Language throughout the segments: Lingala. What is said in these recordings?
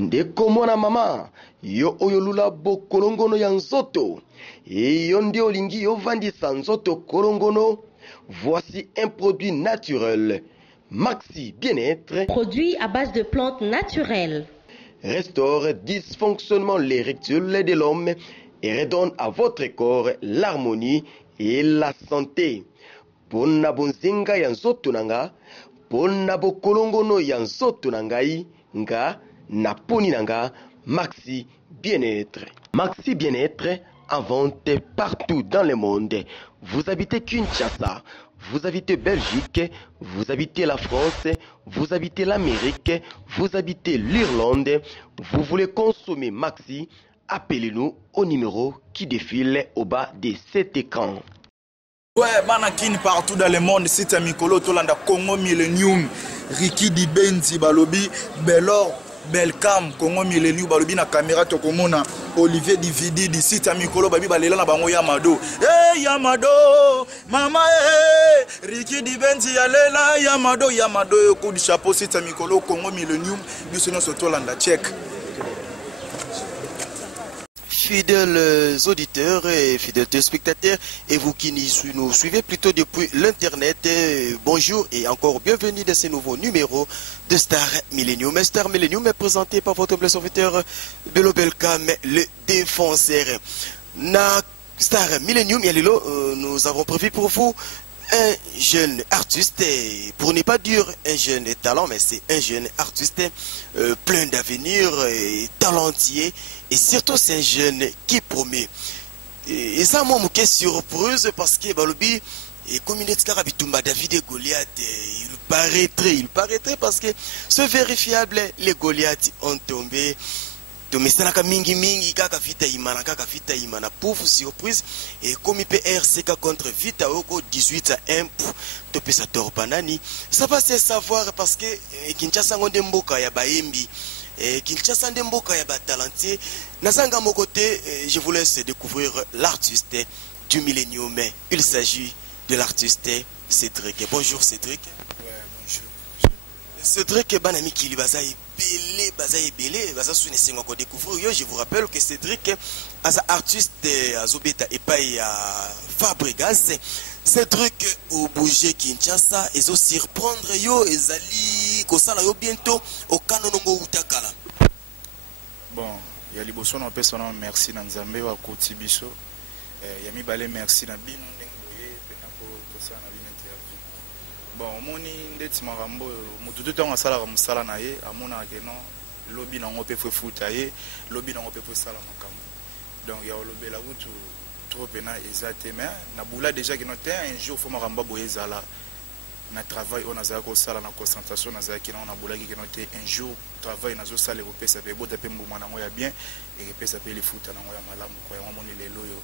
ndeko mwana mama yo oyo lula bokolongono ya nzoto yo nde olingi ovandisa nzoto kolongono. Voici un produit naturel, Maxi Bien-être, produit à base de plantes naturelles, restaure dysfonctionnement l'érectile de l'homme et redonne à votre corps l'harmonie et la santé. Pona bonzenga ya nzoto nanga, pona bokolongono ya nzoto nangai, nga na poni nanga, Maxi Bien-être. Maxi Bien-être en vente partout dans le monde. Vous habitez Kinshasa, vous habitez Belgique, vous habitez la France, vous habitez l'Amérique, vous habitez l'Irlande, vous voulez consommer Maxi, appelez-nous au numéro qui défile au bas de cet écran. Ouais, Banakin partout dans le monde, c'est Mikolo Tolanda Congo Millennium, Ricky Di Benzi Balobi, Belor, Belcam, Congo Millennium Balobi na caméra Tokomona, Olivier Dividi, di site Mikolo Babi Balela na bango Yamado. Hey Yamado, mama hey, Ricky Di Benzi Yalela Yamado, Yamado coup du chapeau site Mikolo Congo Millennium, Luciano Sotolanda check. Fidèles auditeurs et fidèles téléspectateurs, et vous qui nous suivez plutôt depuis l'internet, bonjour et encore bienvenue dans ce nouveau numéro de Star Millennium. Star Millennium est présenté par votre serviteur Belo Belcam, le défenseur. Na Star Millennium, nous avons prévu pour vous un jeune artiste, pour ne pas dire un jeune talent, mais c'est un jeune artiste plein d'avenir, talentueux, et surtout c'est un jeune qui promet. Et ça m'a manqué surprise parce que Balobi, comme il est Karabitumba, David et Goliath, il paraîtrait parce que c'est vérifiable, les Goliaths ont tombé. Tomesanaka mingi mingi kaka vita imana pauvre surprise et comme RCK contre Vita Oko 18-1 pour topesa torpanani. Ça va se savoir parce que Kinshasa ngonde mboka ya baembi, Kinshasa nde mboka ya batalenté. Nazanga mon côté, je vous laisse découvrir l'artiste du millénium. Il s'agit de l'artiste Cédric. Bonjour Cédric. Ouais, bonjour. Cédric Banami Kili Bazaï Belé, je vous rappelle que Cédric est un artiste Azobeta et pas Fabregas. Cédric au bouger Kinshasa et zo surprendre yo ezali kosala yo bientôt au kanonongo utakala. Bon, il y a liboso na pesa na merci na Nzambe wa kotibiso. Ya mi balé merci na bino ndengoye pena ko tosana na bino interview. Bon, moni ndeti makambo mutu tout temps asala musala na ye amona ke non lobi na ngope fwe futa ye lobi na ngope fwe sala makambo. Donc ya lobela kutu trop pena ezate mais na bula déjà que noté un jour faut makambo boyezala na travail on azala ko sala na concentration na zaki na bula ki noté un jour travail na zo sala ko pesa pe bota pe mbuma na ngoya bien et pesa pe le futa na ngoya malamu ko ya moni lelo yo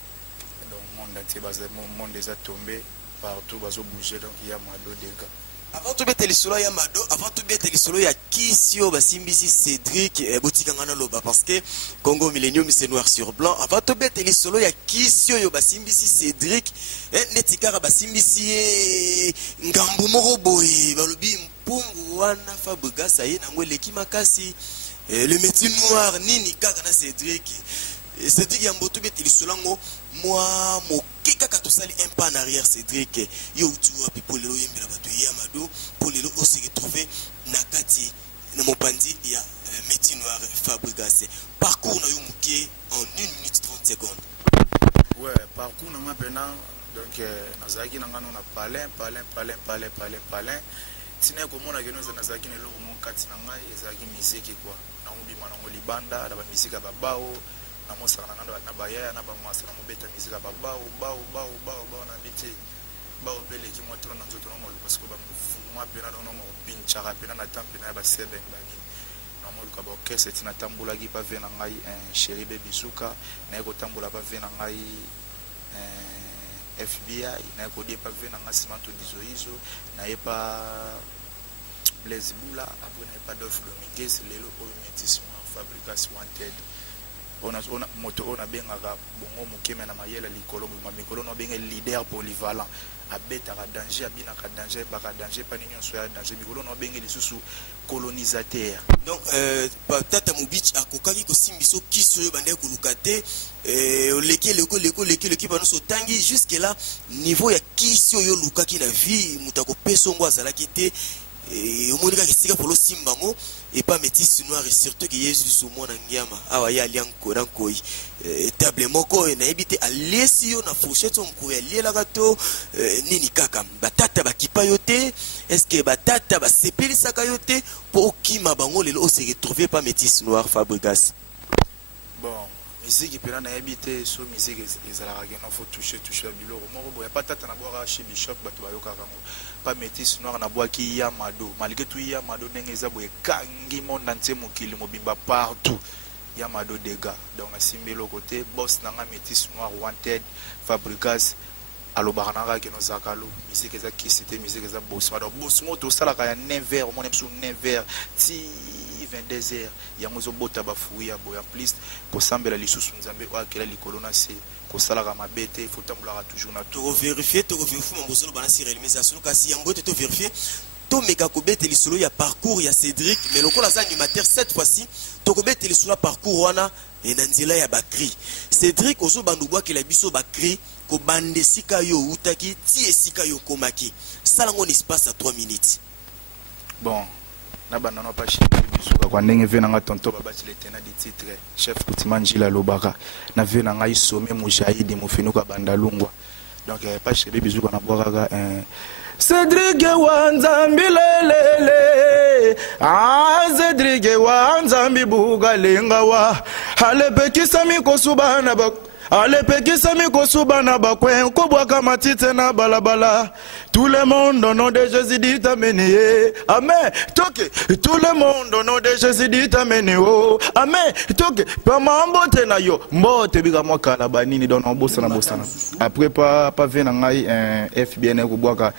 donc monde entier base monde déjà tombé partout bazo bouger donc il y a mado dégâts. Avant tout bête lisolo ya mado, avant tout bête lisolo ya kisio basimbisi Cédric botikanga na loba parce que Congo Millennium c'est noir sur blanc. Avant tout bête lisolo ya kisio yo basimbisi Cédric netikara basimbisi ngambu moko boye balobi mpungu wana Fabregas aye na ngweleki makasi le métier noir nini kaka na Cédric. Cédric Yamboto bête lisolango moi mo kaka tosali un pas en arrière Cédric yo tu vois pour le yembela bato Yamado pour le aussi retrouver nakati na mopandi ya métier noir Fabregas. Parcours na yo muké en 1 minute 30 secondes. Ouais, parcours na mapena donc nazaki na ngano na palin tina ko mona keno nazaki ne loko mon kati na ngai ezaki musique quoi na ubima na ngolibanda na ba musique babao na mosana na baya na ba mwasa na mobeta musique babao bao na miti bao bele ki motro na nzoto na molu parce que ba mwa pena na mo pinchara pena na tampe na ba sebe bani na molu ka ba orchestre tina tambula ki pa ve na ngai un chéri baby suka na ko tambula pa ve na ngai FBI na ko di pa ve na ngai simanto dizoizo na epa Blaise Boula après na epa Dolph Dominguez lelo au métis Fabregas wanted on a moto on a bengaka bongo mokeme na mayela likolo mikolo no benga leader polyvalent abetaka danger abinaka danger baka danger pas nini so ya danger mikolo no benga lisusu colonisateur. Donc tata Mobich akokaki kosimbiso kiso yo bande kolukate leki bano so tangi jusque là niveau ya kiso yo lukaki na vie mutako peso ngo azalaki te omonika kisika polo simbango et pas métis noir et surtout que Jésus au monde ngiyama awa ya lianko dankoi table moko na ebité alesi yo na fourchette mko ya liela gato nini kaka batata bakipa yote est-ce que batata ba sepeli saka yote pour kima bango lelo o se retrouver pas métis noir Fabregas. Bon musique pena na ebité so musique ezalaka que non faut toucher la biloko moko boya patata na boira chez Bishop bato bayoka kango pas métis noir na bois ki Yamado malgré tout Yamado ndenge eza boye kangi monde entier mokili mobimba partout Yamado dégâts donc na simbelo côté boss nanga métis noir wanted Fabregas alobarana que nos akalo musique eza qui c'était musique eza boss donc boss moto sala ka ya 9h mon episode 9h ti 22h yango zo bota ba fuya boya plus ko sambela lisusu nzambe o akela likolo na se ko sala ka mabete il faut tambula toujours na to vérifier mambozo bana si réalisation kasi yango to vérifier to meka ko bete lisolo ya parcours ya Cédric mais lokola za animateur cette fois-ci to ko bete lisolo parcours wana et nanzela ya bakri Cédric ozo bandubwa ke la biso bakri ko bande sika yo utaki ti esika yo komaki salango espace à 3 minutes. Bon na banana pa shiki bisuka kwa ndenge ve nanga tonto babati letena di titre chef Kutimanjila Lobaka na ve nanga isome mujahidi mufinuka bandalungwa donc pa shiki bisuka na bwaka Cédric Wanzambi lelele Cédric Wanzambi bugalenga wa alepekisa mikosubana bak alepekisa mikosubana bakwen kobwaka matite na balabala. Tout le monde au nom de Jésus dit amen. Amen. Toke. Tout le monde au nom de Jésus dit amen. Oh. Amen. Toke. Pa mambote na yo. Mbote biga mwaka la banini don bosana bosana. Après pas vena ngai FBN ko bwaka.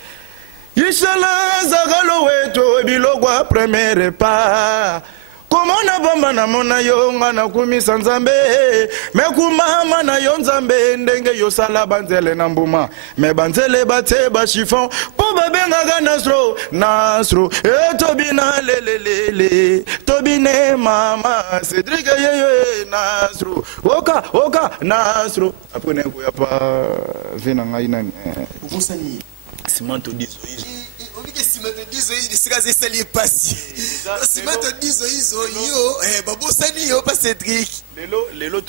Yishala zagalo weto bilogwa premier pas. Comment na bamba na mona yo ngana kumisa nzambe me kumama na yo nzambe ndenge yo sala banzele na mbuma me banzele bate ba chiffon po babenga nasro tobina lelelele tobine mama Cédric ye nasro oka nasro après ne ko ya pa vena ngai nani Ubusani Simanto dizo Simanto dizo sikaze sali pasi Simanto dizo yo babosani yo pa Cédric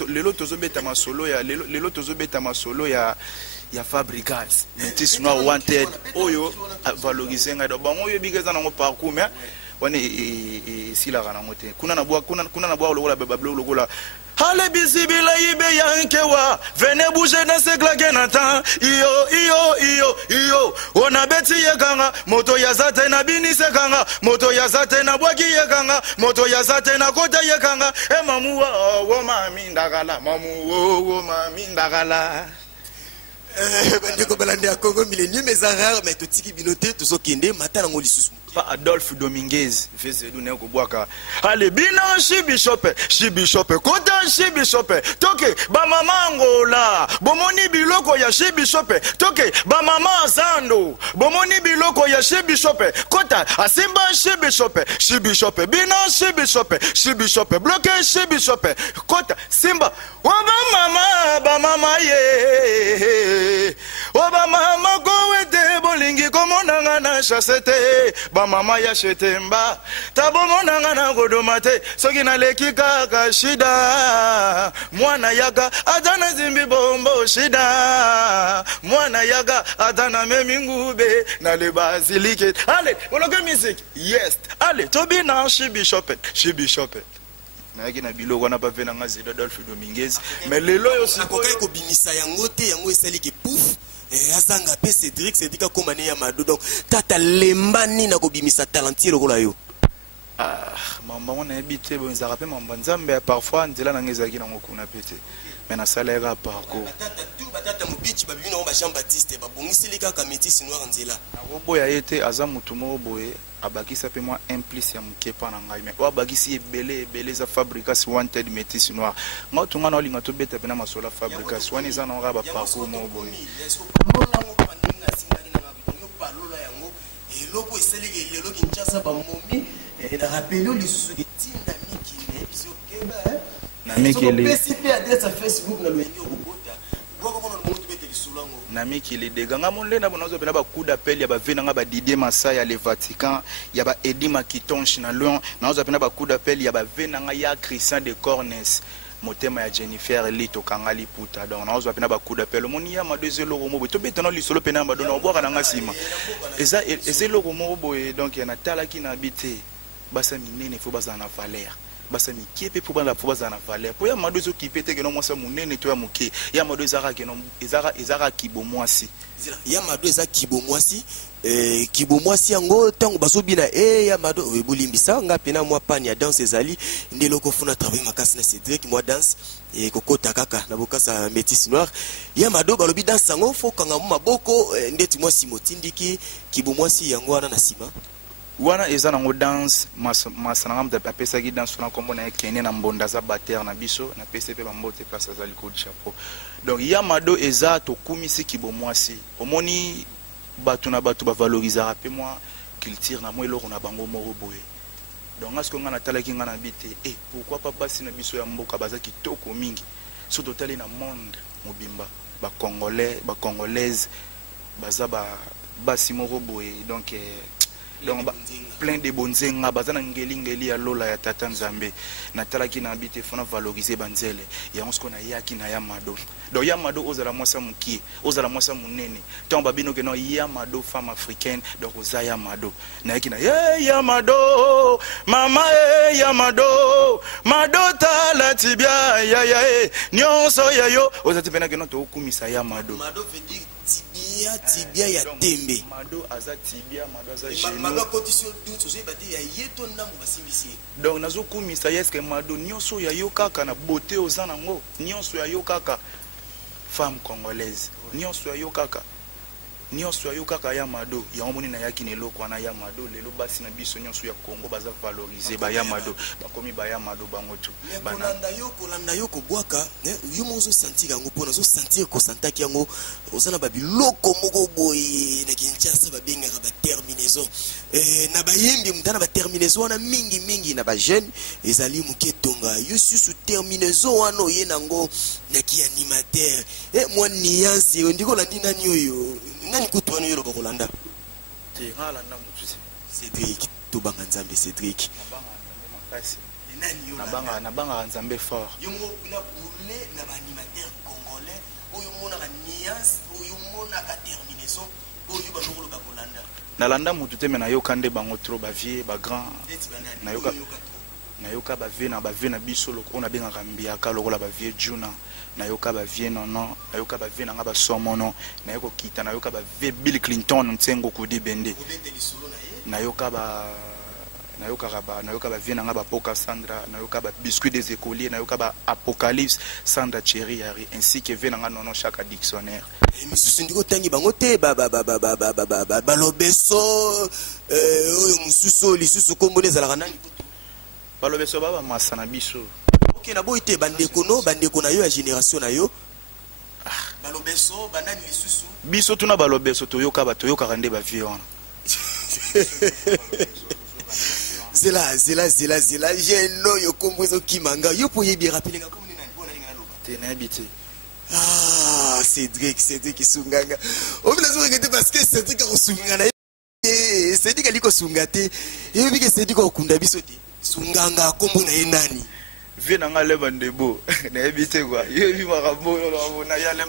lelo tozobeta masolo ya lelo tozobeta masolo ya Fabregas métis noir wanted oyo valoriser nga do bango yo bigeza nango parcours mais wane sila kana ngote kuna na bwa lokola bablo lokola ale bisibila ibe yankewa vene bouger na se claquer na temps iyo ona beti yekanga moto ya zate na bini sekanga moto ya zate na bwaki yekanga moto ya zate na kota yekanga mamu wo mami ndagala mamu wo mami ndagala bandeko balande ya Congo millénium mais rare mais totiki binote tozokende mata nango lisusu pa Adolphe Dominguez vezedu ne ko bwaka ale bina Shibishope kota Shibishope toke ba mama ngola bomoni biloko ya Shibishope toke ba mama Zando bomoni biloko ya Shibishope kota asimba Shibishope bina Shibishope bloqué Shibishope kota simba wa ba mama ye wa mama kowete bolingi komonanga na chasete ba mama ya shetemba tabomonanga na godomate soki na leki kaka shida mwana yaga atana zimbi bombo shida mwana yaga atana memingube na le basilike ale boloke musique yes ale tobi na Shibishope nayaki na biloko na bavena nga Zedda Adolphe Dominguez mais lelo yo sikokai ko binisa yango te yango esali ke pouf azanga pe Cédric akomane ya mado donc tata lembani na ko bimisa talentier lokola yo mamba on habité bon za rappelle mamba nzambe parfois nzela na ngezaki na ngokuna pete mais na salaire parcours batata mubichi babina ba Jean Baptiste ba bongisi kaka métis noir nzela boya été aza mutu mo boye abakisa pe moi implice ya mukepa na ngai mais o abakisi ebele za fabricas wanted métis noir nga tunga na linga to beta pena masola fabricas wani za na ba parcours mo boye eloko eseleke lelo Kinshasa ba momi na rappelio lisusu tinda mikile biso keba na mikile PCP adresse à Facebook na loyengi okota boko kono mo tubete lisulango na mikile de ganga monde na bonozo pena ba coup d'appel ya ba vena ba Didier Massa ya le Vatican ya ba Eddie Makitonche na Lyon na ozo pena ba coup d'appel ya ba vena ya Christian de Cornes motema ya Jennifer Lito kangali puta donc na ozo pena ba coup d'appel moni ya ma 2 euros mo to betana lisolo pena ba dona obwaka na ngasima eza eloko mo boye donc ya natala ki na habité basa minene fo baza na valeur basa mikepe po bana fo baza na valeur po ya ma 2 ki pete ke no mosa munene to ya muke ya ma 2 ezaka ke no ezaka kibo mwasi ya ma 2 eza kibo mwasi kibo mwasi yango tango bazobina ya mado ebolimbisa nga pena mwa pani ya danse ezali ndeloko funa travailler makasi na Cédric mwa danse kokota kaka na bokasa métis noir ya mado balobi danse yango fo kanga mu maboko ndeti mwasi motindiki kibo mwasi yango wana na sima wana eza nango danse masana ngam da pesa ki danse na kombo na kene na mbonda za bater na biso na PCP bambote place za liko chapeau donc ya mado eza to kumisi kibo mwasi omoni batu na batu ba valoriser pe moi culture na moi eloko na bango moko boye donc asko nga na talaki nga na bité pourquoi pas passer na biso ya mboka baza kitoko mingi so totali na monde mobimba ba congolaise baza ba basi moko boye donc plein de bonzenga bazana ngeli ya lola ya tata nzambe na talaki na habité fona valoriser banzele ya onsko na yaki na ya mado donc ya mado ozala mwasa muki ozala mwasa munene tant babino ke no ya mado femme africaine donc oza ya mado na yaki na ya mado mama ya mado tala tibia ya nyonso ya yo ozati pena ke no to kumisa ya mado veut dire tibia ya tembe mado aza tibia mado aza genou manga condition doute ozo bati ya yeto ndambo basimbisi donc nazo kumisa yeske mado nyonso ya yo kaka na beauté oza nango nyonso ya yo kaka femme congolaise nyonso ya yo kaka ya mado ya omoni na yaki neloko wana ya mado lelo basi na biso nyonso ya Congo baza valoriser ba ya mado bakomi ba ya mado bango tu kolanda yo kobwaka yo mozo sentir yango pona zo sentir ko santaki yango ozana ba biloko moko boye na Kinshasa ba bengaka ba terminaison na ba yembi mutana ba terminaison wana mingi na ba jeune ezali muketonga yo susu terminaison wana ye nango na ki animateur moi niance ndiko landi nani oyo nani kutwana yo loko kolanda te ngala na mutu Cédric tobanga nzambe Cédric na banga nzambe fort yo mo na boule na ba animateur congolais oyo mona ka niance oyo mona ka terminaison oyo ba ngolo ba kolanda na landa mutu te mena yo kande bango trop ba vieux ba grand na yoka ba vieux na biso loko on a benga kambia ka loko la ba vieux juna na yoka ba vieux non na yoka ba vieux nga ba somono na yoko kita na yoka ba vieux Bill Clinton ntengo kudi bende na yoka ba vieux nga ba Poka Sandra na yoka ba biscuit des écoliers na yoka ba Apocalypse Sandra Cherry ainsi que vieux nga nono chaque dictionnaire misusu ndiko tangi bango te ba lobeso oyo mususu lisusu kombo nezala nani balobeso baba masa na biso ok na boite bandeko na yo ya génération na yo balobeso bandani lisusu biso tuna balobeso toyoka nde ba vieux wana zela jeno yo kombo ezo kimanga yo po yebi rappeler nga kombo nani bona ninga loba te na habité Cédric sunganga obila zo ngete parce que Cédric ko sunganga Cédric aliko sungate yebi ke Cédric ko kunda biso te sunganga kombo na ye nani vie na nga le mandebo na habité quoi yebi makambo na ya le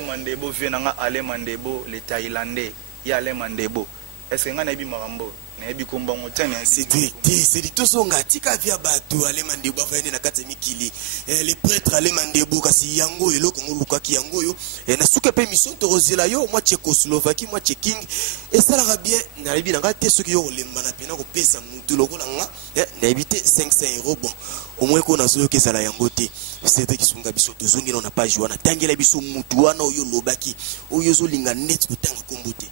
mandebo vie na nga ale mandebo le thaïlandais ya le mandebo est-ce que nga na yebi makambo na yebi kombango tani Cédric to songa tika via bato ale mandebo afanye na kati mikili les prêtres allaient mandebo kasi yango elo kongo lukaki yango yo na suka pe mission torozela yo moi Tchécoslovaquie moi Tchéking et ça la bien na libi na ngate soki yo lemba na pena ko pesa mutu lokola nga na éviter 500 € bon au moins ko na soyo ke sala yango te c'est qui sunga biso tozongi na page wana tangela biso mutu wana oyo lobaki oyo zo linga net kutanga kombote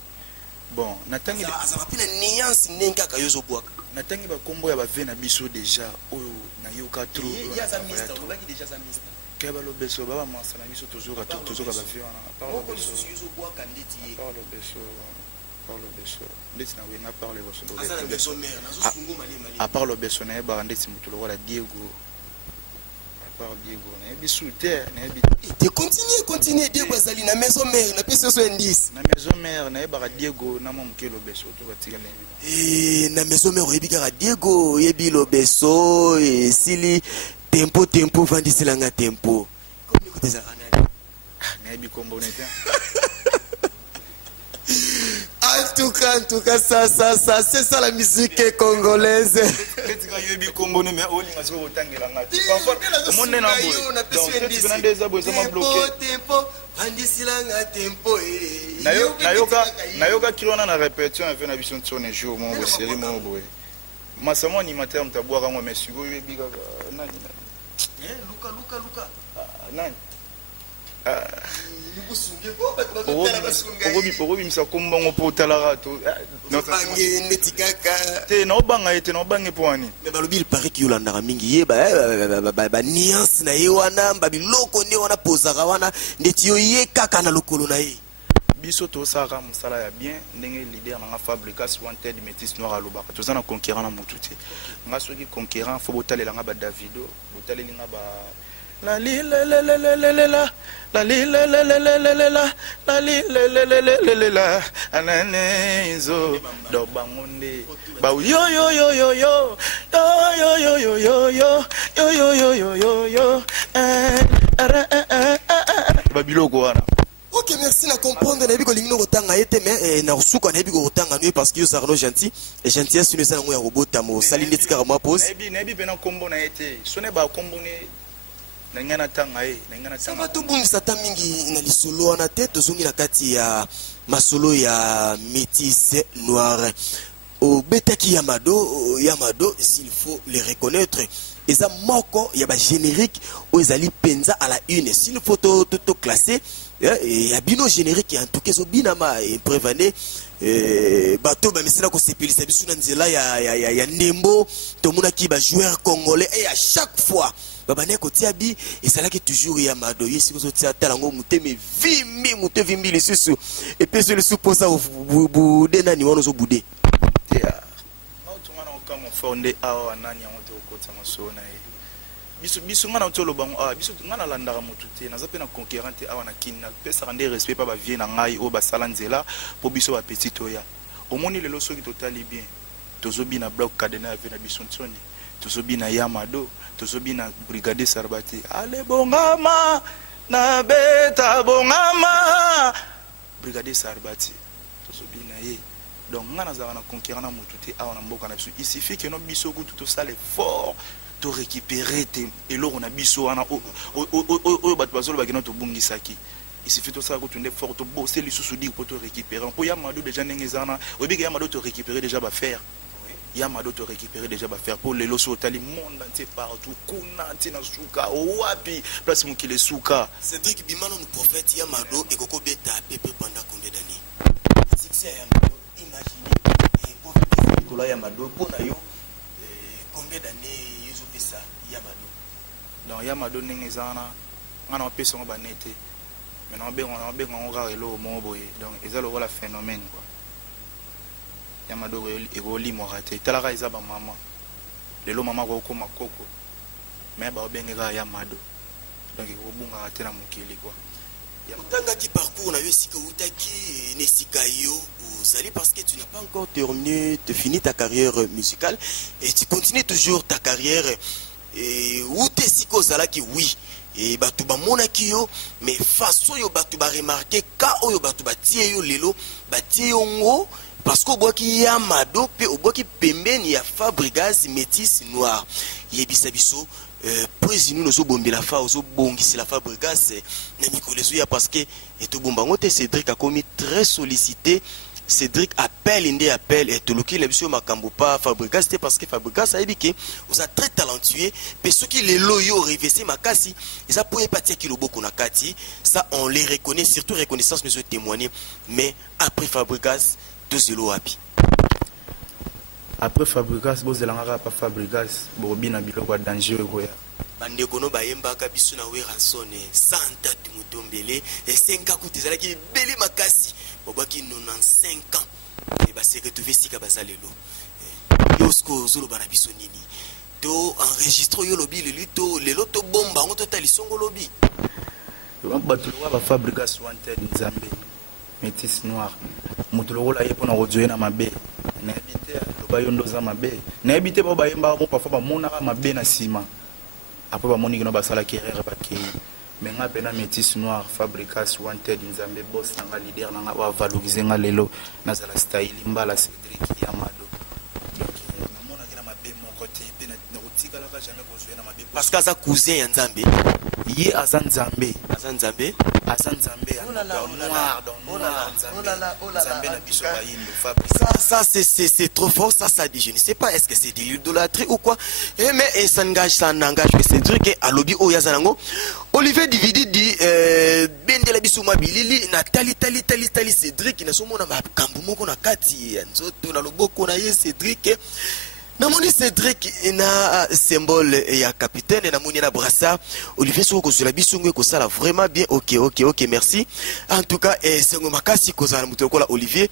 bon natangi azaba pina nuance nenga ka yozo bwaka natangi ba kombo ya ba ve na biso déjà oyo na yoka trop ya za mister lobaki déjà za mister keba lo beso baba mansa na biso tozoka ba ve wana parle biso yozo bwaka ndeti parle beso ndeti na wenga parle boso do beso mère nazo sungu mali à part le beso na ba ndeti mutu lo wala Diego Diego na bisu te na te continue Diego azali na maison mère na peso so indice na maison mère na ba Diego na mon kelo beso to batika na na maison mère yebi ka Diego yebi lo beso et sili tempo vandi silanga tempo comme côté za kanani na yebi kombo neta en tout cas ça c'est ça la musique congolaise nayoka kilona na répétition avec na biso tsone jour mon série mon boy masamo animateur mtabwaka ngo mesiko yebika nani Luka nani okobimisa kombongo mpo otalaka te naobanga ete naobange mpo wani me balobi ilpariki yolandaka mingi ye baniance na ye wana babiloko nde wana pozaka wana ndeti yo ye kaka na lokolo na ye biso tosalaka mosala ya bien ndenge leader nanga Fabricas wanted métis noir alobaka toza na conquérant na motu te nga soki conquérant fo botalelanga ba Davido botalelinga ba la li la la la la la la la li la la la la la la la li la la la la la la ananezo do bangonde ba yo yo yo yo yo yo yo yo yo yo yo yo yo yo yo yo babiloko wana. Ok, merci na comprendre na biko lingino kotanga yete mais na suka na biko kotanga nuit parce que yo sarno gentil et gentillesse une ça ngo ya robota mo salinde tika ma pose na bi pena kombo na yete sone ba kombo ne na ngana tanga ça va to bungisa ta mingi na lisolo wana te tozongi na kati ya masolo ya métis noir au betaki Yamado s'il faut le reconnaître eza moko ya ba générique o ezali penza à la une s'il faut to classer et ya bino générique en tout cas so binama et prévané bato ba misina ko sepelisa biso na nzela ya ndembo to mona ki ba joueur congolais et à chaque fois babane ko tiabi et ça là qui toujours Yamado yesi ko so tia talango muteme vimbi le susu et puis je le suppose ça bude nani wono so bude ya auto mana okama fonde awa nani yango okotsa masona biso ngana otolo bango biso ngana landaka mutu te naza pe na conquérant awa na kinna pesa rende respect pa ba vie na ngai o ba salanzela po biso ba petit oya omoni lelo soki totali bien tozobi na bloc cadena avec na biso ntsoni tozobi na Yamado tozobi na brigade Sarbati ale bongama na beta bongama brigade Sarbati tozobi na ye donc ngana za na conquérant na mutu te awa na mboka na biso il suffit que no biso ko tout ça l'effort to récupérer et l'on a biso wana o bat bazolo bakina to bungisaki il suffit to ça ko tunde fort to bosser les sous dire pour te récupérer pour Yamado déjà ngezana obi que Yamado te récupérer déjà ba faire Yamado te récupérer déjà ba faire pour les loso tali monde entier partout kuna tina suka wapi place mon qui les suka Cédric Bimano nous prophète Yamado et koko beta pepe pendant combien d'années succès Yamado imaginez et prophète ko la Yamado pour na yo combien d'années ça Yamado donc Yamado nengezana ngana opesa ngo banete mais on be ngo ga elo mo boye donc ezalo wala phénomène quoi Yamado egoli mo raté talaka ezaba mama lelo mama ko koma koko mais ba obengeka Yamado donc ekobunga raté na mokili quoi Tanga qui parcours na yo sika utaki nesika yo uzali parce que tu n'as pas encore terminé de finir ta carrière musicale et tu continues toujours ta carrière et où t'es siko zala ki oui et batu ba monaki yo mais façon yo batu ba remarquer ka oyo batu ba tie yo lelo ba tie yo ngo parce que boki Yamado pe boki pembeni ya Fabricas métis noir yebisa biso puis nous nous bombi la fa ozo bongi c'est la Fabregas na mikolo ya parce que et tout bombangote Cédric a commis très sollicité. Cédric appelle inde appelle et tout le qui l'ebisio makambo pas Fabregas c'était parce que Fabregas a ébiqué vous êtes très talentueux mais ceux qui les loyo révessé makasi et ça pouvait pas dire qu'il beaucoup na kati ça on les reconnaît surtout reconnaissance mais témoigner mais après Fabregas tout c'est l'oapi après Fabregas bozelanga pas Fabregas bobina biloko danger koya bande kono bayemba kabisu na we ransone santa du mutombele et 5 ans kutizala ki beli makasi bobaki 95 ans et ba se retrouver sika bazalelo yosko zolo bana biso nini to enregistre yo lobi le luto le loto bomba on total songo lobi yo batu ba Fabregas wanted Nzambe métis noir mutulo la yepona rozoye na mabe na habité loba yondo za mabe na habité ba bayemba bon parfois ba monaka mabe na sima après ba moni no basala kerere ba kei mais nga pena métis noir Fabregas wanted Nzambe boss nga leader nga wa valoriser nga lelo na zala style mbala Cédric Yamado donc na mona kina mabe mon côté pena na rotika la ka jamais kozoye na mabe parce que ça cousin ya Nzambe ye azan Nzambe Nzambe ça c'est trop fort ça dit je ne sais pas est-ce que c'est de l'idolâtrie ou quoi mais ça n'engage que Cédric à lobby o yazanango Olivier Dividi dit bendela bisuma bilili na tali Cédric na somona makambo moko na kati nzoto na loboko na ye Cédric namoni Cédric na symbole ya capitaine na moni na brassard Olivier soko sur la bisungwe ko sala vraiment bien OK merci en tout cas sengo makasi ko zala mutoko la Olivier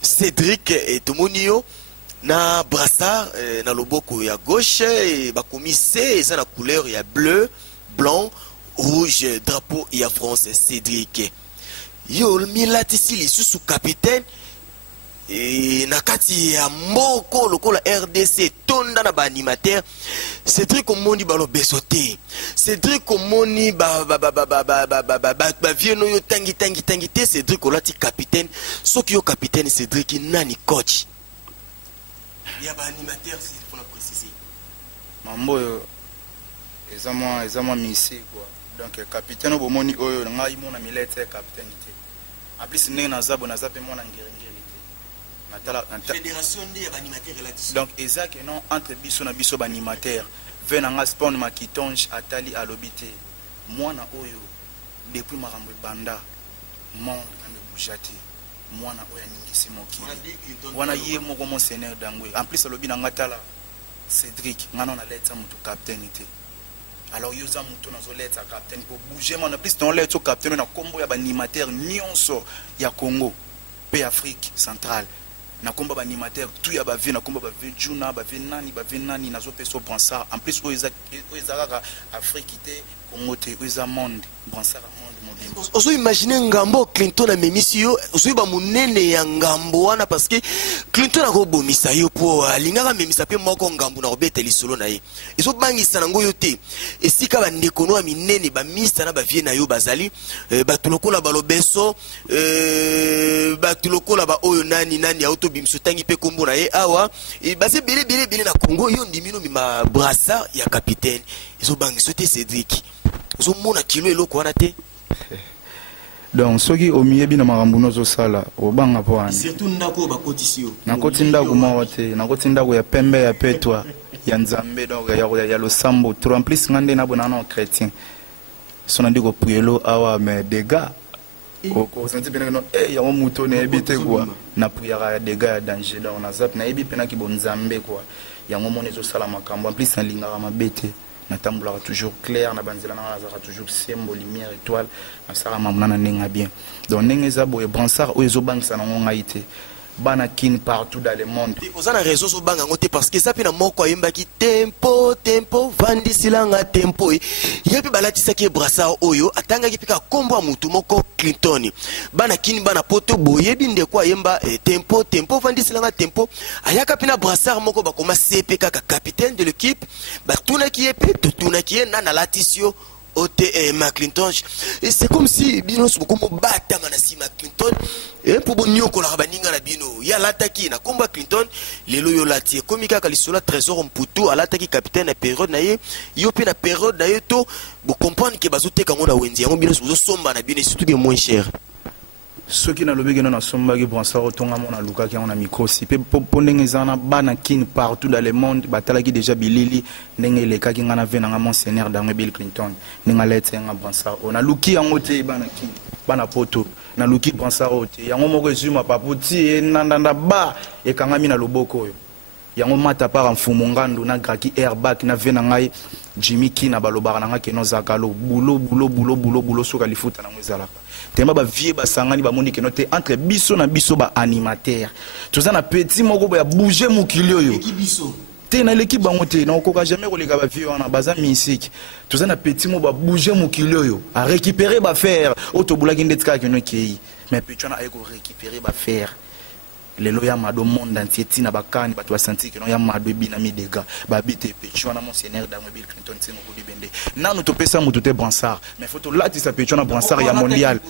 Cédric et tomonio na brassard na loboko ya gauche et bakomi C ça na couleur ya bleu blanc rouge drapeau ya France Cédric yo milati sili sous capitaine et nakati ya moko lokola RDC tonda na ba animateur Cédric Omoni balo besoté Cédric Omoni ba vieno yo tangi te Cédric olati capitaine soki yo capitaine Cédric nani coach ya ba animateur s'il faut la préciser mambo ezama misi quoi donc capitaine Omoni oyo ngai mona milete capitaine te en plus ndenge na zabo na zape mona ngirengiri fédération des animateurs relatifs donc exact non entre biso na biso animateur venanga spawn makitonge atali alobité moi na oyo depuis marambo banda monde ande boujati moi na oyo ningisi moki wana ye moko mon seigneur dangwe en plus alobi na ngatala Cédric ngana na lettre mutu capitaine te alors yoza mutu na zo lettre capitaine pour bouger mon plus ton lettre capitaine na kombo ya ba animateur nyonso ya Congo pe Afrique centrale na komba ba animateur tout ya ba vie na komba ba vie juna ba vie nani na zo peso bransard en plus oza Afrique te Congo te oza monde bransard monde modimo ozo imaginer ngambo Clinton na memisio ozo ba munene ya ngambo wana parce que Clinton a robomisa yo po alingaka memisa pe moko ngambo na robeta lisolo na ye ezo bangisa nango yo te esika ba ndeko no minene ba misa na ba vie na yo bazali batulokola balobeso batulokola ba oyo nani auto bimso tangi pe kombo na ye awa e base bele na Congo yo ndimino ma brassard ya capitaine ezo bangisa te Cédric ozo mona kilo eloko wana te donc soki omiyebi na makambo nozo sala obanga po wana surtout ndako ba kotisio na koti ndako mawa te na koti ndako ya pembe ya petwa ya Nzambe donc ya losambo trop en plus ngande na bona non chrétien sona ndiko prielo awa mais des gars au senti bien non ya muto na ebite quoi na priera des gars ya danger donc na zap na ebi pena ki bon Nzambe quoi ya ngomone zo sala makambo en plus na lingara mabete na tambula toujours clair na banzela na za toujours symbole lumière étoile na sara mamuna na nenga bien donc nenga za boye bransard o ezo bangisa na ngonga ite bana kin partout dans le monde oza na réseau so banga ngote parce que ça pe na moko ayemba ki tempo vandi silanga tempo yepi balati saki brassard oyo atanga ki pika kombo mutu moko Clinton bana kin bana poto boye binde kwa yemba tempo vandi silanga tempo ayaka pina brassard moko bakoma CP kaka capitaine de l'équipe batuna ki epe totuna ki na latisio ote McClinton. Et c'est comme si bino beaucoup bata manasi McClinton et pour bon nyoko la baninga na bino ya lataki na combat Clinton les loyo lati comme ka kalisola trésor mputu alataki capitaine na période na ye yo pe na période na ye to vous comprendre que bazote kango na wenzi yango bino zo somba na bino surtout que moins cher. Ceux qui n'ont pas eu de somba qui pensent au ton amon à Luka qui ont un micro si peu pour n'engagez banakin partout dans le monde batala qui déjà bilili n'engagez les cas qui en avaient dans Monseigneur dans Bill Clinton n'engagez les en pensant on a Luki en côté banakin banapoto na Luki pensant au thé yango moko zuma paputi nandanda ba et kangami na loboko yango mata par en fumongando na graki airbag na venangai Jimmy Kina balobara na ngake no zakalo boulot sur kalifuta na ngezalaka tema ba vie ba sangani ba moni keno te entre biso na biso ba animateur toza na petit moko ba bouger mokili oyo Biso te na l'équipe bango te na okoka jamais koleka ba vie wana baza musique toza na petit moko ba bouger mokili oyo a récupérer ba faire otobulaki ndetika keno kei mais petit na ayeko récupérer ba faire lelo ya mado monde entier tina bakani bato basanti que no ya mado bina mi dega ba bite pecho na Monseigneur dans Bill Clinton tino ko dibende nanu to pesa mutu te Bransard mais faut to lati sa pecho na Bransard ya mondial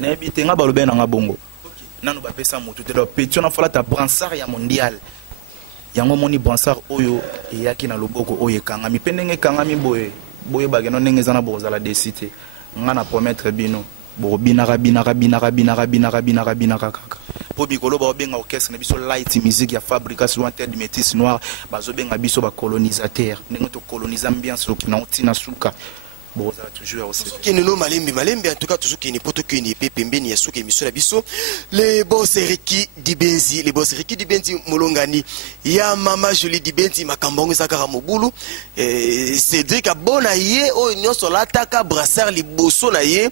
na bite nga balobe na nga bongo nanu ba pesa mutu te pecho na fala ta Bransard ya mondial yango moni Bransard oyo eyaki na loboko oyo kanga mi pendenge kanga mi boye bageno ndenge zana bozala décider nga na promettre bino bina kaka po bikolo ba benga orchestre na biso light musique ya fabrication en terre de métis noir bazo benga biso ba colonisateur ndenge to coloniser ambiance na otina suka boza toujours aussi qui nous malembe en tout cas toujours qui n'est pas tout qui n'est pas pembeni ya suka émission la biso les boss Ricky Dibenzi Molongani ya mama Jolie Dibenzi makambongo zakara mobulu Cédric abona ye o nyonso lataka brassard liboso na ye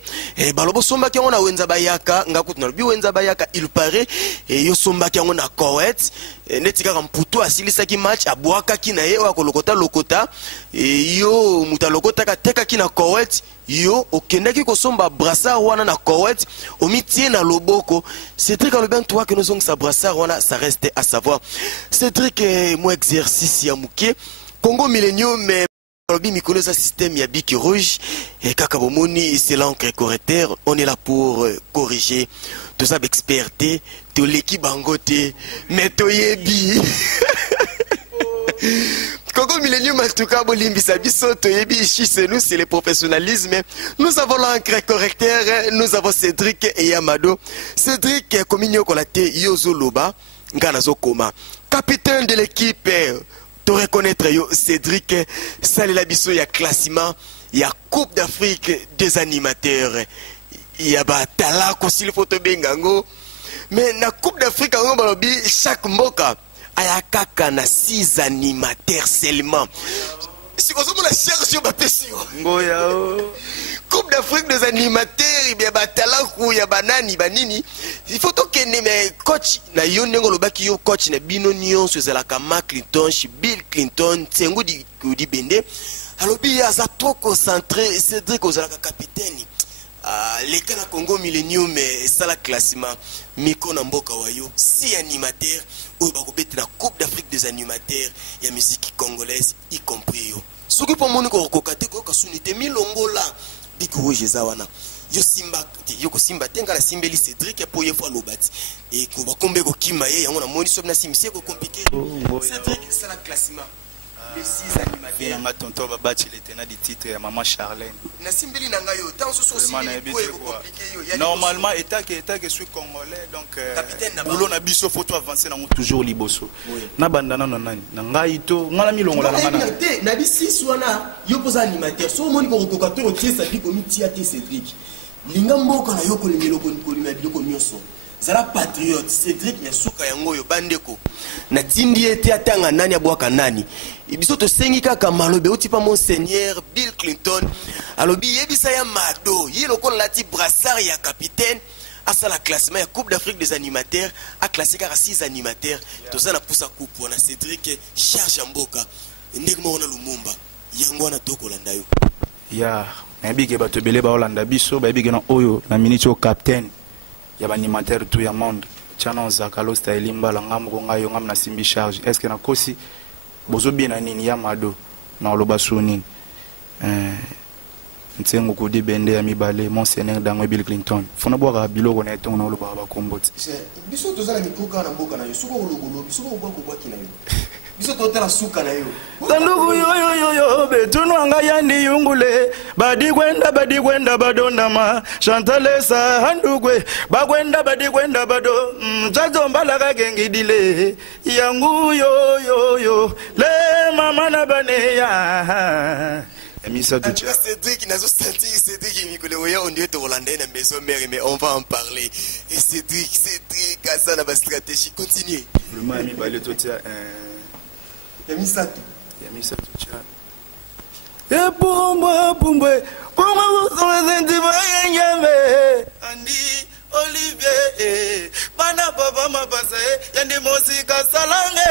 balobo somba ki ngona wenza bayaka ngakutu na bi wenza bayaka il paraît yo somba ki ngona Koweït netika kamputu asilisaki match abwaka ki na ye o kolokota yo muta lokota ka teka ki na Koweït yo okendaki kosomba brassard wana na Koweït omitie na loboko Cédric Alobin toi que nous avons sa brassard wana ça reste à savoir Cédric moi exercice ya muke Congo Millennium mais Alobi mikolo sa système ya biki rouge et kaka bomoni c'est l'encre correcteur on est là pour corriger tout ça experté to l'équipe bangote mais toyebi Congo Millennium en tout cas bolimbi sabiso toyebi ici c'est nous c'est le professionnalisme nous avons l'encre correcteur nous avons Cédric et Yamado Cédric Kominyo Kolate Yozo Loba ngana zokoma capitaine de l'équipe to reconnaître yo Cédric Salela biso ya classement ya Coupe d'Afrique des animateurs ya ba tala ko sil photo bengango mais na Coupe d'Afrique ngo balobi chaque mboka aya kaka na 6 animateurs seulement si vous avez la cherche bapesi ngoya Coupe d'Afrique des animateurs bien batala ku ya banani banini il faut que mais coach na yo ndenge lobaki yo coach na bino nyonso ezala ka Clinton Bill Clinton tsengo di bende alobi aza trop concentré Cédric ozala ka capitaine les cas na Congo Millennium ça la classement miko na mboka wayo si animateur ou ba kobeta na Coupe d'Afrique des animateurs ya musique congolaise y compris yo soki po moni ko kokate ko kasunite milongola biko rouge zawana yo simba yo ko simba tenga la simbeli Cédric po yefo lobati et ko ba kombe ko kima ye yango na moni so na simisi ko compliqué Cédric ça la classement les 6 animateurs nga tonto babati le tenant du titre ya maman Charlène na simbeli na ngayo tant so so simbeli ko compliqué yo normalement état que suis congolais donc boulot na biso photo avancer na toujours liboso na bandana na nani na ngai to ngala milongola na ngana na bi 6 wana yo poza animateur so moni ko kokato tiesa bi ko mitia te Cédric linga mboka na yo ko lemelo ko na biloko nyonso zala patriote Cédric ya suka yango yo bandeko na tindi ete atanga nani abwaka nani ibiso to sengi kaka malobe otipa Monseigneur Bill Clinton alobi yebisa ya mado yelo kon lati brassard ya capitaine à la classement ya Coupe d'Afrique des animateurs a classé car 6 animateurs to ça na poussa coupe na Cédric charge mboka ndeko mona Lumumba yango na toko landa yo ya nabike bato bele ba Holanda biso ba bige na oyo na minute au capitaine ya animateur tout ya monde chana zakalo style mbala ngamko ngayo ngam na simbi charge est-ce que na kosi bozo bien na nini ya mado na loba suni ntengo kudi bende ya mibale monseigneur dango Bill Clinton fona boka biloko na etongo na oloba bakomboti biso tozala mikoka na mboka na yo suko ologolo biso ko bwaki na yo biso totala suka na yo tandugu yo betunwanga yandi yungule badi kwenda badonama chantalesa handugwe bakwenda badi kwenda bado chazombala kagengidile yangu yo le mama na baneya Cédric, Cédric, Nicolas, on dit que Hollandais n'a maison mère, mais on va en parler. Et Cédric, ça n'a pas stratégie. Continuez. Vraiment, Ami Balé, tout ça. Yami ça. Et pour moi, vous savez, Andy, Olivier, Bana Baba Mabase, Yandi Mosika Salange,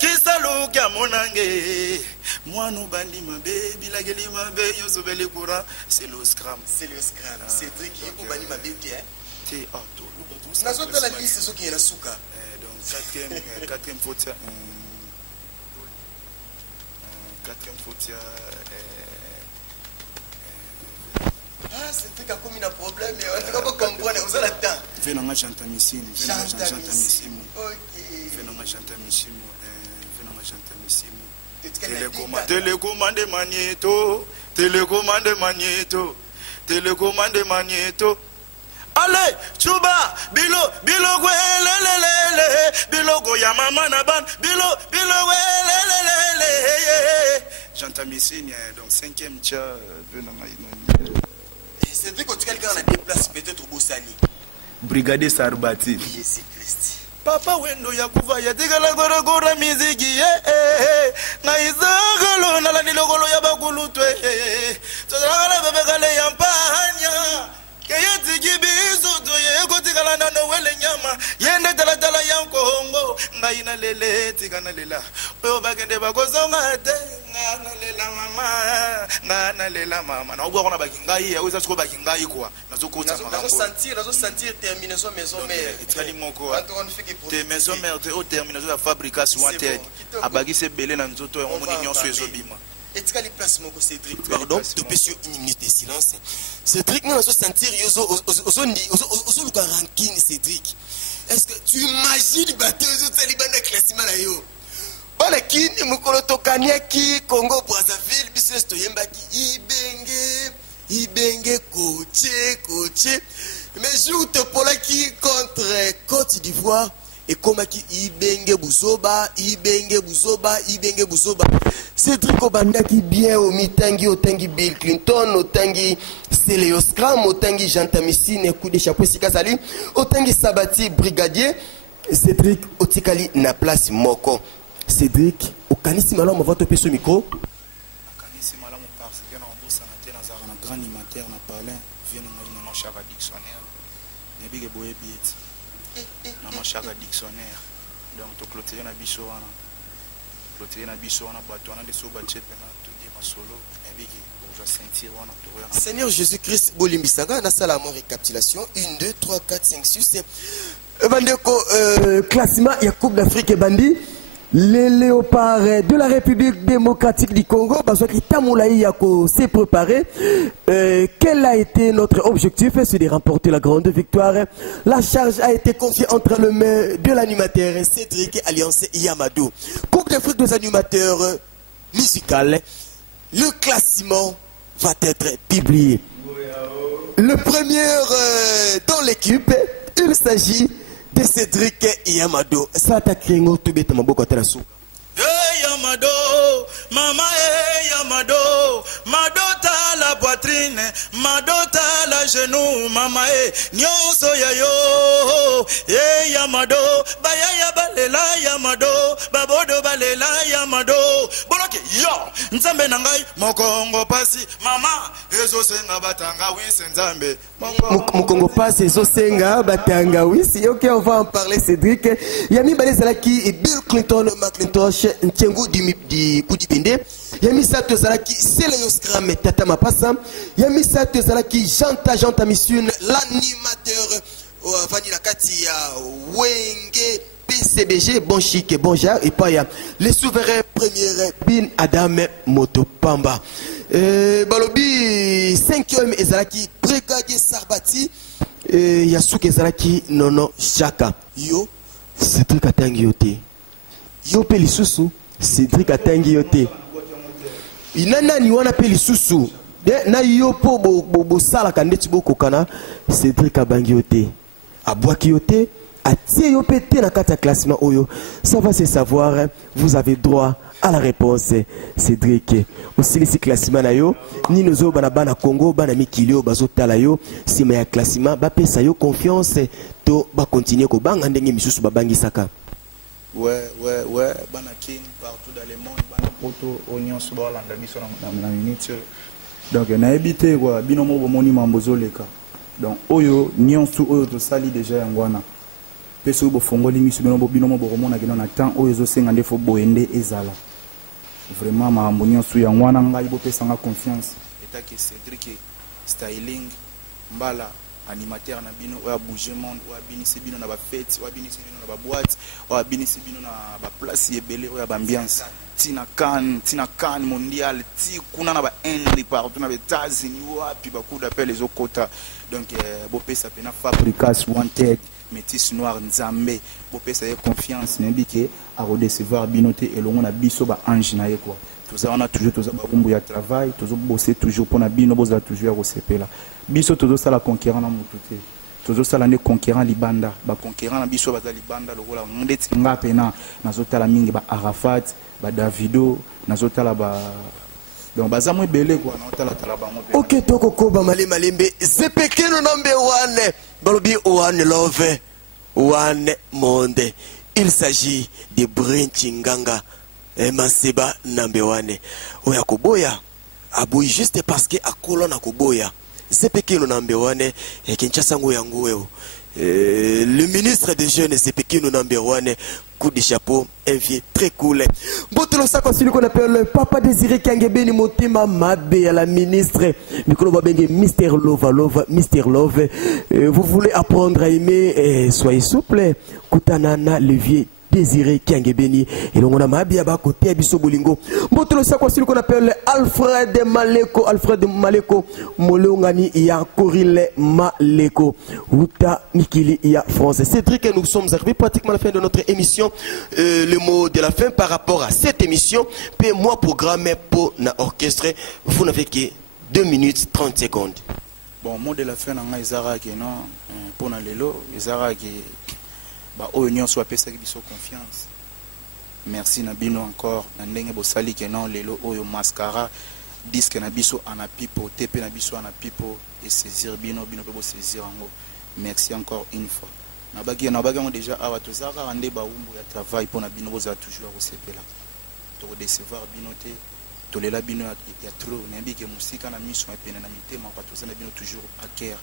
Kisalu Kamonange. Moi, nous bandi ma baby, la gueule ma baby, yo sobeli courant, c'est le scram. C'est le scram. Cédric, vous bandi ma baby, hein? T'es à tout. Nous avons dans la liste ceux qui est la souka. Donc, quatrième faute, ah, Cédric a commis un problème, mais on ne peut pas comprendre, vous avez le temps. Fais non, chantamissime. Ok. Fais non, chantamissime. Télécommande magnéto. Allez, Chuba, Bilo, Bilo, Goya, Mama, Naban, Bilo, j'entends ici, donc 5e tcha, c'est vrai que quelqu'un a des places peut-être au Boussani. Brigadier Sarbati. Jésus-Christ. Papa wendo ya kuva ya tigala gora miziki na izagalo na la nilogolo ya bakulutwe tozala bebe kale ya mpanya ke yatiki biso to ye ko tigala na no wele nyama yende tala ya Kongo ngai na lele tigana lela oyo bagende bakozonga te ngana lela mama na ubwa kona bakingai ya weza siko bakingai kwa nazokota mama nazo sentir terminaison maison mère itali moko te maison mère te au terminaison la fabrication wanted abagi se belé na nzoto ya omoni nyonso ezobima etikali place moko Cédric pardon topesio une minute de silence Cédric nous nazo sentir ozo luka ranking Cédric est-ce que tu imagines bateau zo tsali bana classement na yo bana kini mukolo tokaniaki Congo Brazzaville biso to yembaki ibenge coaché mais jour te polaki contre Côte d'Ivoire et comme qui ibenge buzoba Cédric Obandaki bien au mitangi otangi Bill Clinton otangi Célio Scram otangi Jantamissine coup de chapeau sikazali otangi Sabati brigadier Cédric otikali na place moko Cédric okanisi malamu va toper ce micro okanisi malamu parce que na mbosa na tena za na grand animateur na palin vient na chaka dictionnaire ne bige boye bieti na chaka dictionnaire donc to clôturer na biso wana bato wana leso bache pena to di masolo e bige on sentir wana to Seigneur Jésus-Christ bolimbisanga na sala mo récapitulation 1 2 3 4 5 6 bandeko classement ya Coupe d'Afrique et bandi les léopards de la République démocratique du Congo, s'est préparé. Quel a été notre objectif? C'est de remporter la grande victoire. La charge a été confiée entre les mains de l'animateur Cédric Alliance Yamadou. Coupe d'Afrique des animateurs musicaux. Le classement va être publié. Le premier dans l'équipe, il s'agit de Cédric Yamadou. Ça t'a créé un tout bête, mon beau côté la soupe. Yamado, mama Yamado, madota la poitrine, madota la genou, mama nyonso yayo, Yamado, baya balela Yamado, babodo balela Yamado, boloke yo, nzambe nangai, mokongo pasi, mama, ezo senga batanga wisi nzambe. Mokongo pasi, ezo senga batanga wisi, ok, on va en parler Cédric. Yami Balezalaki et Bill Clinton, McClintosh, Ntchengu di Kudipinde. Yami Sato Zalaki, Célio Scram, Tata Mapassa. Yami Sato Zalaki, Janta Mission, l'animateur Vanilla Katia, Wenge, PCBG, bon chic et bon jar. Et pas les souverains premiers, Bin Adam Motopamba. Balobi, 5e ezalaki brigadier Sarbati Yasuke ezalaki Nono Chaka. Yo Cédric atangi yote. Yo pe lisusu Cédric atangi yote. Inana ni wana pe lisusu. Na yo po bo sala kandeti boko kana Cédric abangi yote. Abwaki yote. Atie yo pété na kata classement oyo. Ça va se savoir, vous avez droit à la réponse. Cédric. Aussi les classement na yo, ni nozo bana Congo, bana mikilio bazo tala yo, si ma classement ba pesa yo confiance to ba continuer ko banga ndenge misusu babangi saka. Ouais, bana kin partout dans le monde, bana poto oignon so ba landa biso na minute. Donc na habité quoi, binomo bomoni mambozo leka. Donc oyo nyonso oyo to sali déjà yangwana. Peso bo fongoli misu binomo boromona kino na temps oyo zo senga ndefo boende ezala. Vraiment ma ambonio su ya ngwana ngai bo pesa nga confiance. Etaki Cédric styling mbala animateur na bino oya bouger monde oya binisi bino na ba fête oya binisi bino na ba boîte oya binisi bino na ba place ebele oya ba ambiance. Tina can mondial ti kuna na ba Henry partout na États-Unis wapi ba coup d'appel les okota. Donc bo pesa pena Fabricas Wanted Métis Noir Nzambe bo pesa ye confiance nembike a redecevoir binoté et longo na biso ba ange na ye quoi. Tous on a toujours tous ba kumbu ya travail, tous bosser toujours pour na bino boza toujours recépela. Biso tous ça la conquérant na mututé. Tous ça la ne conquérant libanda, ba conquérant na biso ba za libanda lokola ndeti nga pena na zotala mingi ba Arafat, ba Davido, na zotala ba donc bazamwe belé quoi na zotala tala bango. OK toko koba malembe zepekeno number 1 balobi one love one monde. Il s'agit de Brinchi Nganga Maseba number 1. Oya koboya aboyi juste parce que akolo na koboya. Zepekeno number 1 Kinshasa ngo yango yo. Le ministre des Jeunes Zepekeno number 1, coup de chapeau, un vieux très cool. Botolo ça celui qu'on appelle le Papa Désiré Kangebeni Motema Mabe à la ministre. Mikolo Babenge Mister Love. Vous voulez apprendre à aimer, soyez souple. Kutanana le vieux Désiré Kangebeni et l'on a Mabe à côté Abisso Bolingo. Botolo ça celui qu'on appelle Alfred Maleko Molongani ya Korile Maleko Wuta Mikili ya France. Cédric, nous sommes arrivés pratiquement à la fin de notre émission. Le mot de la fin par rapport à cette émission, puis moi programme pour l'orchestre, vous n'avez que 2 minutes 30 secondes. Bon, mot de la fin, Izara qui non pour Nalelo, Izara qui ba oignon soit pesa qui biso confiance. Merci Nabino encore, Nandenge Bosali qui non lelo oyo mascara disque na biso anapipo, TP na biso anapipo et saisir bino pe saisir ango. Merci encore une fois. Nabagi déjà awa tozaka rande ba umbu ya travail pour na bino boza toujours au CPLA. To recevoir binoté, to lela bino ya trop, nembi ke musika na miso ya pena na mitema kwa tozana bino toujours à cœur.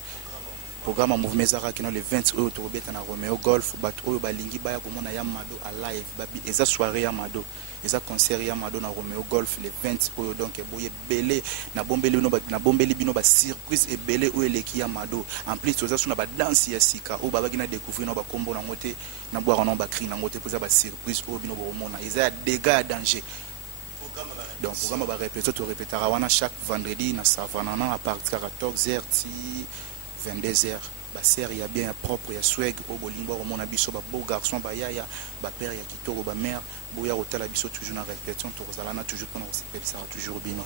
Programme mouvement Zara qui non le 20 euro to robeta na Romeo Golf bat oyo balingi baya komona ya Mado à live babi eza soirée ya Mado eza concert ya Mado na Romeo Golf le 20 euro donc boye belé na bombeli bino ba surprise et belé oyo eleki ya Mado en plus toza suna ba danse ya sika o babaki na découvrir no ba kombo na ngote na boire no ba cri na ngote poza ba surprise oyo bino bomona eza dégâts danger. Donc programme ba répéter to répétera wana chaque vendredi na Savanana à partir de 14h 22h. Ba serre ya bien propre ya swag au bolimbo au mona biso ba beau garçon ba yaya ba père ya kitoko ba mère boya hôtel biso toujours na répétition to rozalana toujours pour nous s'appelle ça toujours bino.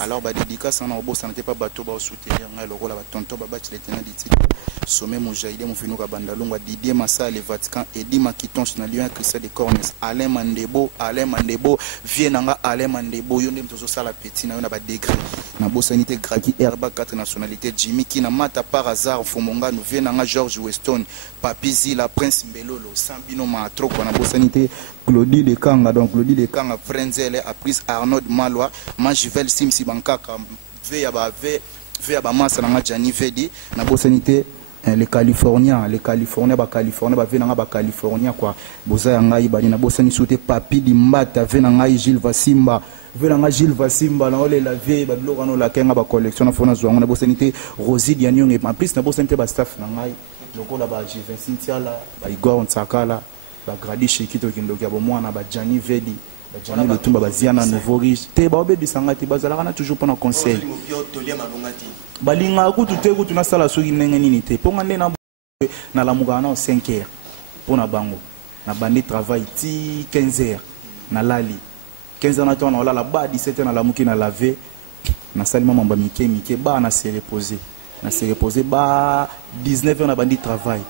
Alors ba dédicace na obo ça n'était pas bateau ba soutenir ngai le rôle ba tonton ba batch les tenants dit sommet Mojaïde Mofino ka bandalongwa Didier Massa le Vatican Edi Makitonche na Lyon Christian de Cornes Alain Mandebo Vienanga Alain Mandebo yonde mtozo sala petit na yona ba degré na bosanité graki herba 4 nationalité Jimmy Kina mata par hasard Fomonga nous Vienanga George Weston Papizi la Prince Mbelolo Sambino Matro na bosanité Claudie de Kanga donc Claudie de Kanga Frenzel a pris Arnaud Malwa Manjivel Simsi Bankaka veya ba massa na Jani Vedi na bosanité les Californiens ba venanga ba California quoi boza yanga ibani na bosani soute papi di mbata venanga Gilles Vasimba na ole la vie ba biloko no la kenga ba collection na fona zwango na bosanité Rosie Dianyong en plus na bosanité ba staff na ngai lokola ba Jivency Tiala ba Igor Ntsakala ba Gradi Shikito kindoki abo mwana ba Jani Vedi Jamil le tumba baziana nouveau riche te ba obebi sangati bazala kana toujours pendant conseil balinga kutu te kutu na sala soki ndenge nini te ponga nde na la mugana 5h pona bango na bandi travail ti 15h na lali 15h na tona la ba 17h na la muki na laver na salima mamba mike ba na se reposer ba 19h na bandi travail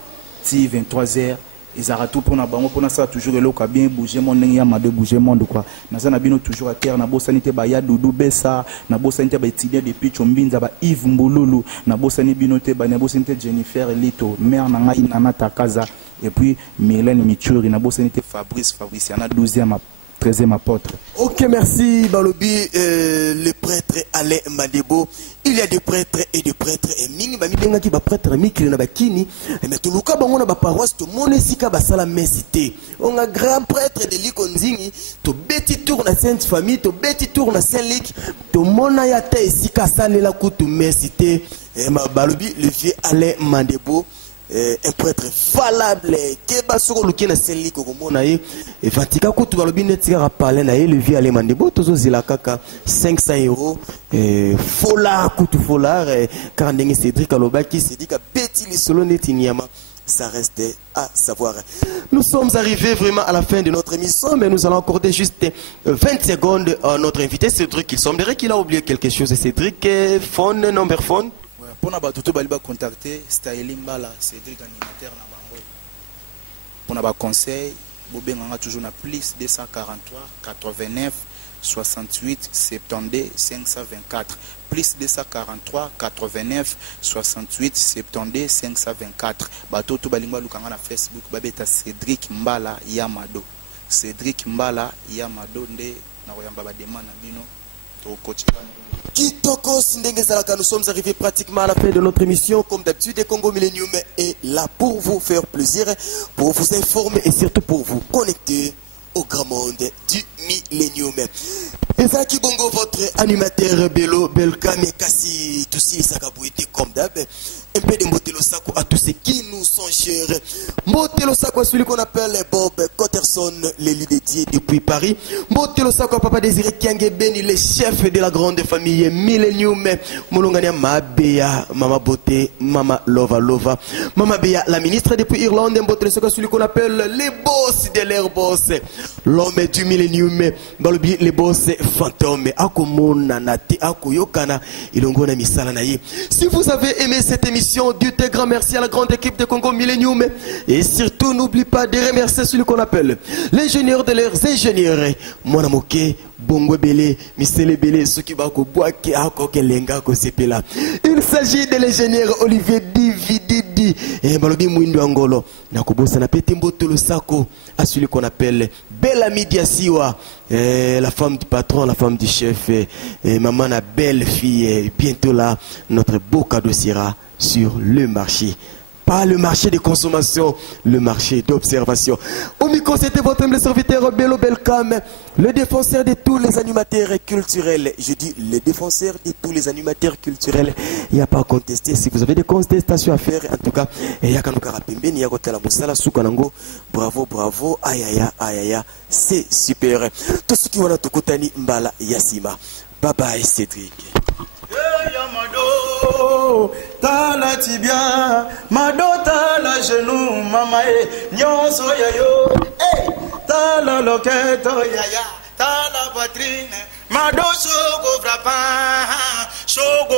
ti 23h ils arrêtent tout pour na bango pour na ça toujours le loka bien bouger mon ndenge ya mado bouger monde quoi na ça na bino toujours à terre na bosanité ba ya Doudou Bessa na bosanité ba étudiant depuis Chombinza ba Yves Mbululu na bosanité bino te ba na bosanité Jennifer Lito mère na ngai Nana Takaza et puis Mylène Michuri na bosanité Fabrice yana 12e 13e apôtre. Ok, merci Balobi, le prêtre Alain Madebo. Il y a des prêtres et des prêtres et mingi ba mibenga ki ba prêtre mikili na bakini mais tout luka bango na ba paroisse to monesika ba sala mesité. On a grand prêtre de Likonzingi to beti tour na Sainte Famille to beti tour na Saint-Luc to mona ya te sika salela kutu mesité et ma Balobi le vieux Alain Madebo. Un prêtre falable keba soko luki na Saint-Luc komona ye et Vatika kutu balobi netika ka parler na ye le vieux Alain Madebo tozo zila kaka 500 €. Fola kutu fola car ndenge Cédric alobaki Cédric a beti li solo neti nyama. Ça reste à savoir. Nous sommes arrivés vraiment à la fin de notre émission, mais nous allons accorder juste 20 secondes à notre invité Cédric. Il semblerait qu'il a oublié quelque chose. Cédric, phone, number phone. Pour na batuto baliba contacter Styling Mbala Cédric animateur na bango. Pour na ba conseil, bobenganga toujours na plus 243 89 68 72 524 plus 243 89 68 72 524 batoto balingwa lukanga na Facebook babeta Cédric Mbala Yamado Cédric Mbala Yamado nde na koyamba ba demande na bino to coach Kitoko Sindenge Zalaka, nous sommes arrivés pratiquement à la fin de notre émission. Comme d'habitude, Congo Millennium est là pour vous faire plaisir, pour vous informer et surtout pour vous connecter au grand monde du Millennium. Et ça qui bongo votre animateur Bello Belka Mekasi Toussi Sakabouité comme d'hab. Un peu de Motelo Sako à tous ceux qui nous sont chers. Motelo Sako à celui qu'on appelle Bob Cotterson, l'élu dédié depuis Paris. Motelo Sako à Papa Désiré Kiange Beni, le chef de la grande famille Millennium. Molongania Mabea, Mama Beauté, Mama Lova. Mama Bea, la ministre depuis Irlande. Motelo Sako à celui qu'on appelle les boss de l'air boss. L'homme du Millennium. Balobi, les boss fantômes. Akomona Nati, Akoyokana, Ilongona Misala Naye. Si vous avez aimé cette émission, Dieu te grand merci à la grande équipe de Congo Millennium. Et surtout, n'oublie pas de remercier celui qu'on appelle l'ingénieur de leurs ingénieurs. Monamoke, Bongo Bele, Misele Bele, Sukibako Boake, Akoke Lenga, Kosepela. Il s'agit de l'ingénieur Olivier Divididi. Et Balobi Mouindo Angolo. Nakobosa na Petembo Tolo Sako, à celui qu'on appelle Bella Midiasiwa, la femme du patron, la femme du chef, et maman la belle fille. Bientôt là, notre beau cadeau sera sur le marché. Pas le marché de consommation, le marché d'observation. Au micro, c'était votre humble serviteur Bello Belkam, le défenseur de tous les animateurs culturels. Je dis le défenseur de tous les animateurs culturels. Il n'y a pas à contester. Si vous avez des contestations à faire, en tout cas, bravo, aïe, c'est super. Tout ce qui va tout côté Mbala Yassima. Bye bye Cédric. Yamado, tala tibia, mado tala genou, mama nyonso yayo, tala loketo yaya, tala poitrine, mado chogo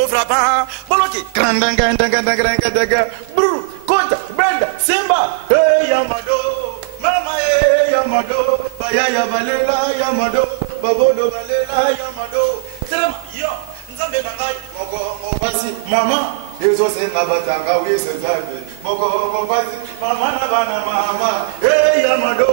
frappa, boloki, grandanga, brr, konta, brenda, simba, Yamado, mama Yamado, bayaya balela Yamado, babodo balela Yamado, trema, yo. Mama, ils ont ses nabatanga, oui, c'est ça. Moko, mama, na bana, mama, hey, Yamado.